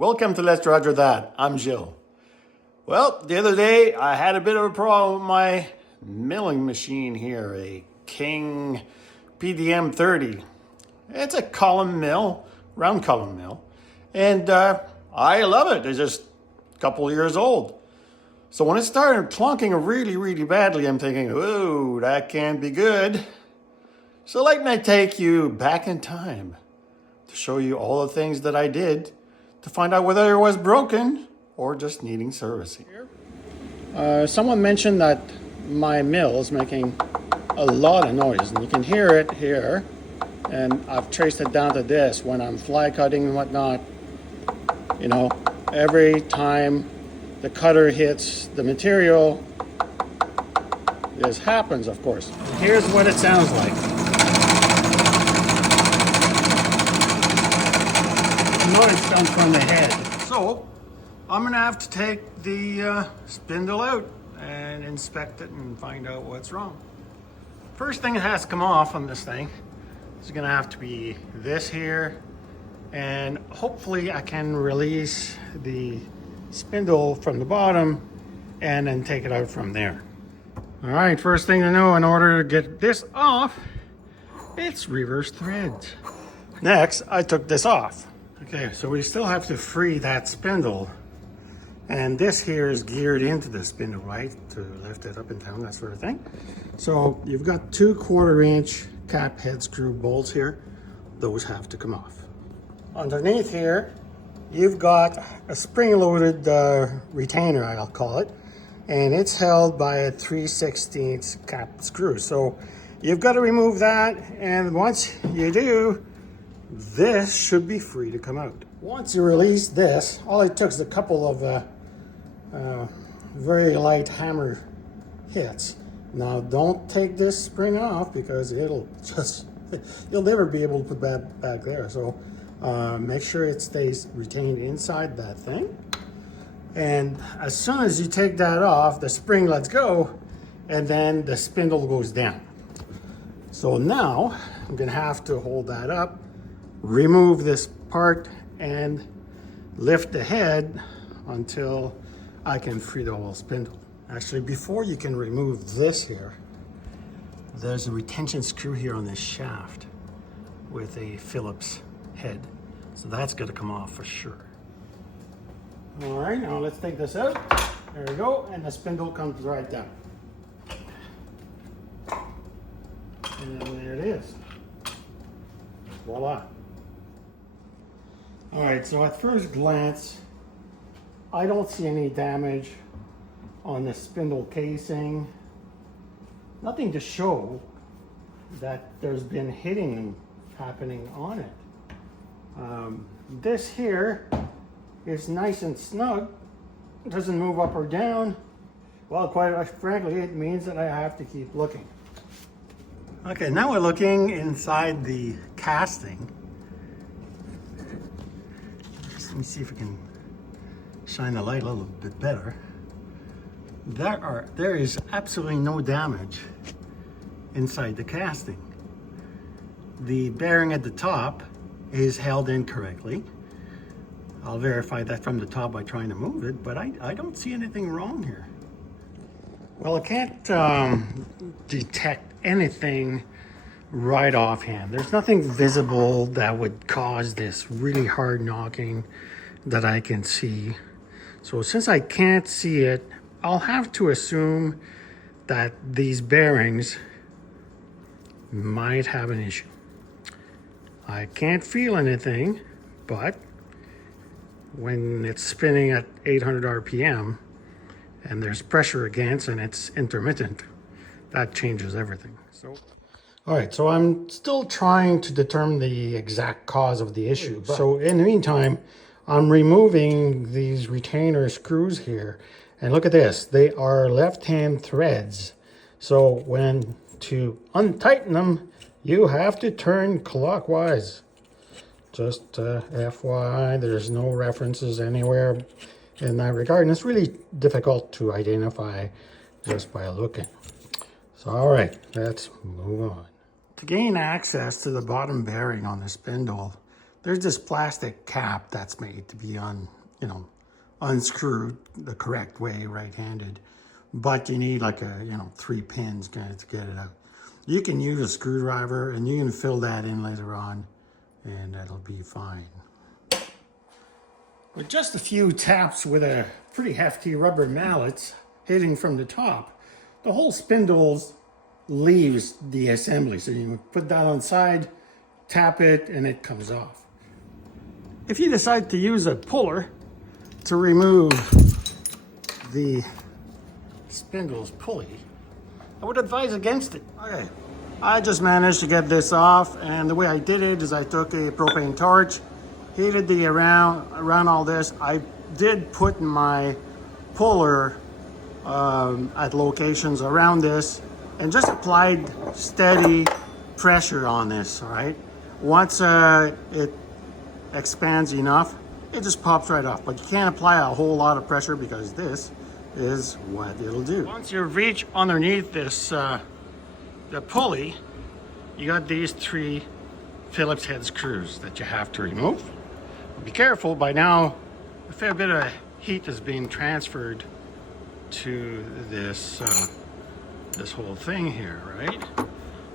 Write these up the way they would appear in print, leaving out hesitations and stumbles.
Welcome to Let's Roger That. I'm Gilles. Well, the other day I had a bit of a problem with my milling machine here, a King PDM 30. It's a column mill, round column mill, and I love it. It's just a couple of years old. So when it started clunking really badly, I'm thinking, oh, that can't be good. So let me take you back in time to show you all the things that I did to find out whether it was broken or just needing servicing. Someone mentioned that my mill is making a lot of noise, and you can hear it here. And I've traced it down to this. When I'm fly cutting and whatnot, you know, every time the cutter hits the material, this happens, of course. Here's what it sounds like. Noise comes from the head. So I'm gonna have to take the spindle out and inspect it and find out what's wrong. First thing that has to come off on this thing is gonna have to be this here, and hopefully I can release the spindle from the bottom and then take it out from there. All right, first thing to know in order to get this off, it's reverse threads. Next, I took this off. Okay, so we still have to free that spindle, and this here is geared into the spindle, right, to lift it up and down, that sort of thing. So you've got 2 1/4-inch cap head screw bolts here. Those have to come off. Underneath here, you've got a spring-loaded retainer, I'll call it, and it's held by a 3/16 cap screw. So you've got to remove that, and once you do, this should be free to come out. Once you release this, all it took is a couple of very light hammer hits. Now don't take this spring off because it'll just, you'll never be able to put that back there. So make sure it stays retained inside that thing. And as soon as you take that off, the spring lets go and then the spindle goes down. So now I'm gonna have to hold that up, remove this part, and lift the head until I can free the whole spindle. Actually, before you can remove this here, there's a retention screw here on this shaft with a Phillips head. So that's gonna come off for sure. All right, now let's take this out. There we go, and the spindle comes right down. And there it is. Voila. All right, so at first glance, I don't see any damage on the spindle casing. Nothing to show that there's been hitting happening on it. This here is nice and snug. It doesn't move up or down. Well, quite frankly, it means that I have to keep looking. Okay, now we're looking inside the casting. Let me see if we can shine the light a little bit better. There is absolutely no damage inside the casting. The bearing at the top is held in correctly. I'll verify that from the top by trying to move it, but I don't see anything wrong here. Well, I can't detect anything right offhand. There's nothing visible that would cause this really hard knocking that I can see. So since I can't see it, I'll have to assume that these bearings might have an issue. I can't feel anything, but when it's spinning at 800 RPM and there's pressure against and it's intermittent, that changes everything. So, all right, so I'm still trying to determine the exact cause of the issue. So in the meantime, I'm removing these retainer screws here. And look at this, they are left-hand threads. So when to untighten them, you have to turn clockwise. Just FYI, there's no references anywhere in that regard. And it's really difficult to identify just by looking. So, all right, let's move on. To gain access to the bottom bearing on the spindle, There's this plastic cap that's made to be unscrewed the correct way, right-handed, but you need like 3 pins to get it out. You can use a screwdriver and you can fill that in later on and that'll be fine. With just a few taps with a pretty hefty rubber mallet hitting from the top, the whole spindle leaves the assembly. So you put that on the side, tap it, and it comes off. If you decide to use a puller to remove the spindle's pulley, I would advise against it. Okay, I just managed to get this off, and the way I did it is I took a propane torch, heated the around all this. I did put my puller at locations around this and just applied steady pressure on this, all right? Once it expands enough, it just pops right off. But you can't apply a whole lot of pressure because this is what it'll do. Once you reach underneath this, the pulley, you got these 3 Phillips head screws that you have to remove. Be careful, by now a fair bit of heat is being transferred to this this whole thing here, right?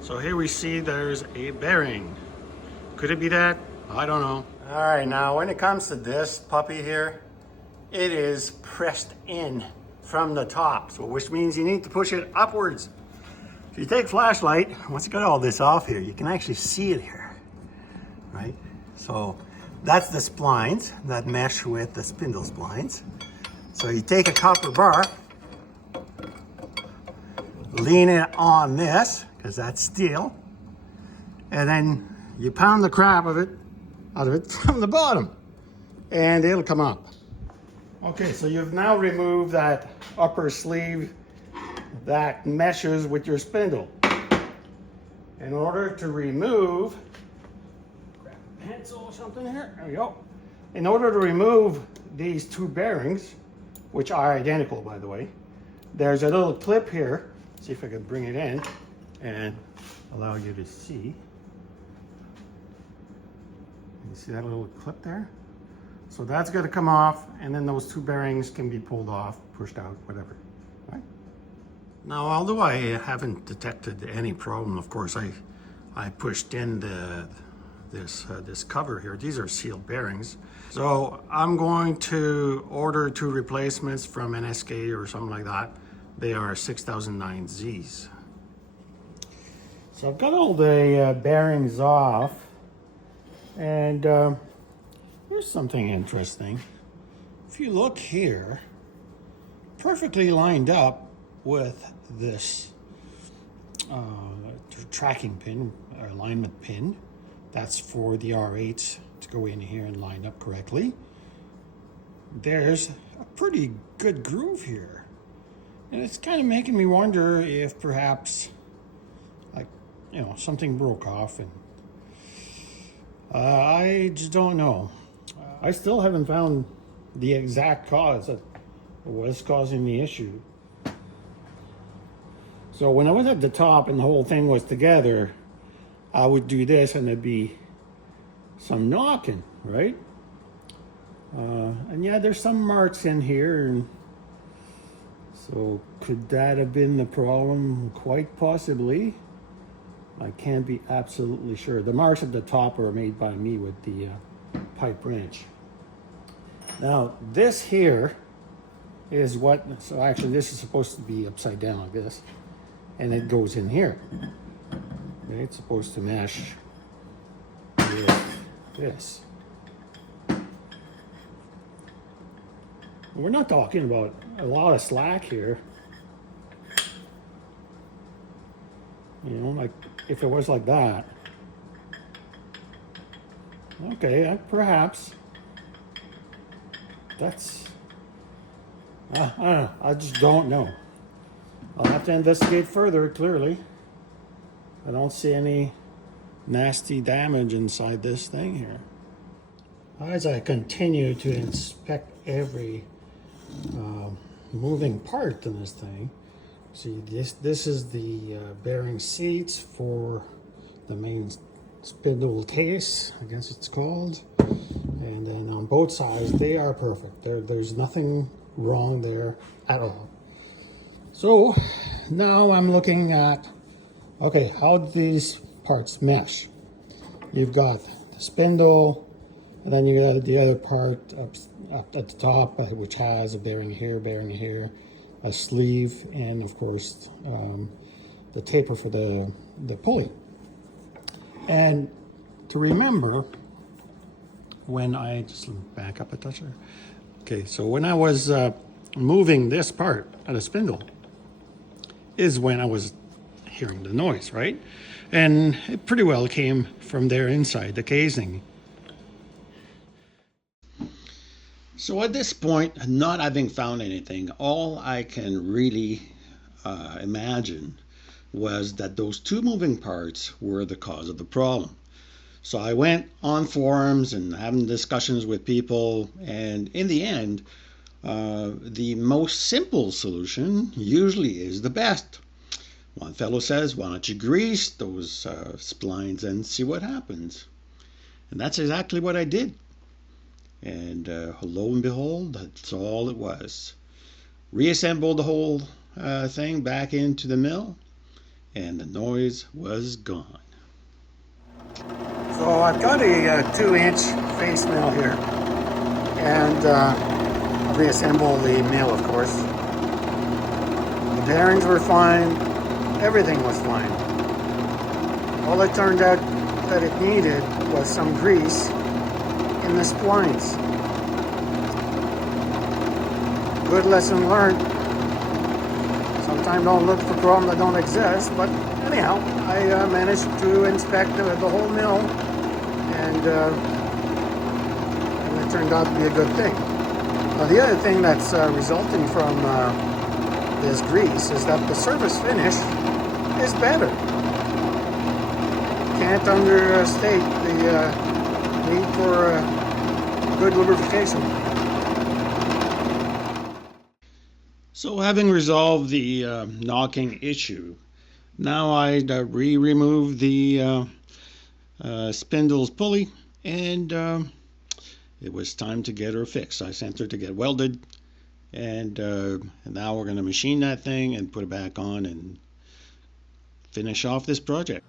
So here we see there's a bearing. Could it be that? I don't know. All right, now when it comes to this puppy here, it is pressed in from the top, so which means you need to push it upwards. If you take flashlight, once you got all this off here, you can actually see it here, right? So that's the splines that mesh with the spindle splines. So you take a copper bar, lean it on this, because that's steel, and then you pound the crap out of it from the bottom, and it'll come up. Okay, so you've now removed that upper sleeve that meshes with your spindle. In order to remove, grab a pencil or something here, there we go. In order to remove these 2 bearings, which are identical by the way, there's a little clip here. See if I can bring it in and allow you to see. You see that little clip there? So that's going to come off, and then those 2 bearings can be pulled off, pushed out, whatever. Right? Now, although I haven't detected any problem, of course, I pushed in this cover here. These are sealed bearings. So I'm going to order 2 replacements from NSK or something like that. They are 6009Zs. So I've got all the bearings off, and here's something interesting. If you look here, perfectly lined up with this tracking pin, or alignment pin. That's for the R8s to go in here and line up correctly. There's a pretty good groove here. And it's kind of making me wonder if perhaps, something broke off, and I just don't know. I still haven't found the exact cause that was causing the issue. So when I was at the top and the whole thing was together, I would do this and there'd be some knocking, right? And yeah, there's some marks in here, and so could that have been the problem? Quite possibly. I can't be absolutely sure. The marks at the top are made by me with the pipe wrench. Now this here is so actually this is supposed to be upside down like this, and it goes in here. Okay, it's supposed to mesh with this. We're not talking about a lot of slack here. Like if it was like that. Okay, perhaps. That's, I don't know, I just don't know. I'll have to investigate further, clearly. I don't see any nasty damage inside this thing here. As I continue to inspect every moving part in this thing, see this is the bearing seats for the main spindle case, I guess it's called. And then on both sides, they are perfect. There's nothing wrong there at all. So now I'm looking at, okay, how do these parts mesh? You've got the spindle, and then you got the other part up at the top, which has a bearing here, a sleeve, and of course the taper for the pulley. And to remember, when I just back up a touch there. Okay, so when I was moving this part of the spindle is when I was hearing the noise, right? And it pretty well came from there inside the casing. So at this point, not having found anything, all I can really imagine was that those two moving parts were the cause of the problem. So I went on forums and having discussions with people, and in the end, the most simple solution usually is the best. One fellow says, why don't you grease those splines and see what happens? And that's exactly what I did. And lo and behold, that's all it was. Reassembled the whole thing back into the mill, and the noise was gone. So I've got a 2-inch face mill here, and I'll reassemble the mill, of course. The bearings were fine, everything was fine. All it turned out that it needed was some grease in the splines. Good lesson learned. Sometimes don't look for problems that don't exist, but anyhow, I managed to inspect the whole mill, and it turned out to be a good thing. Now, the other thing that's resulting from this grease is that the surface finish is better. Can't understate the need for good lubrication. So having resolved the knocking issue, now I remove the spindle's pulley, and it was time to get her fixed. I sent her to get welded, and now we're going to machine that thing and put it back on and finish off this project.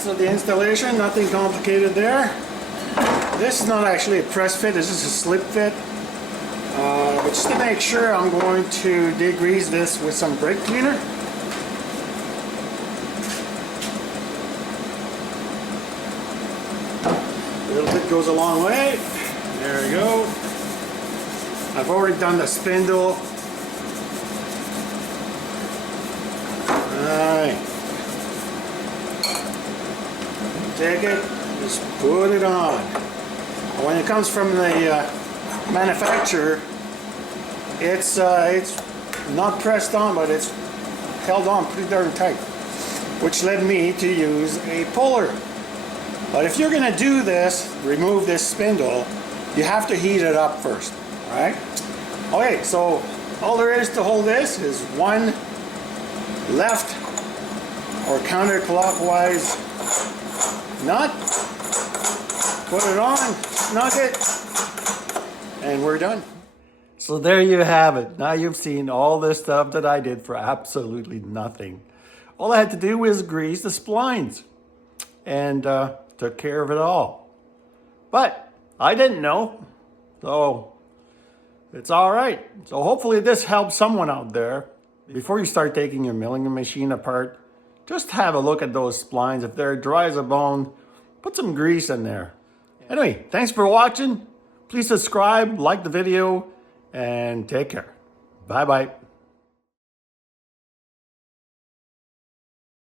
Alright, so the installation, nothing complicated there. This is not actually a press fit, this is a slip fit. But just to make sure, I'm going to degrease this with some brake cleaner. A little bit goes a long way. There we go. I've already done the spindle. Alright. Take it, just put it on. When it comes from the manufacturer, it's not pressed on, but it's held on pretty darn tight, which led me to use a puller. But if you're going to do this, remove this spindle, you have to heat it up first. Alright? Okay, so all there is to hold this is one left or counterclockwise nut. Put it on, snug it, and we're done. So there you have it. Now you've seen all this stuff that I did for absolutely nothing. All I had to do was grease the splines and took care of it all. But I didn't know, so it's all right. So hopefully this helps someone out there. Before you start taking your milling machine apart, just have a look at those splines. If they're dry as a bone, put some grease in there. Anyway, thanks for watching. Please subscribe, like the video, and take care. Bye-bye.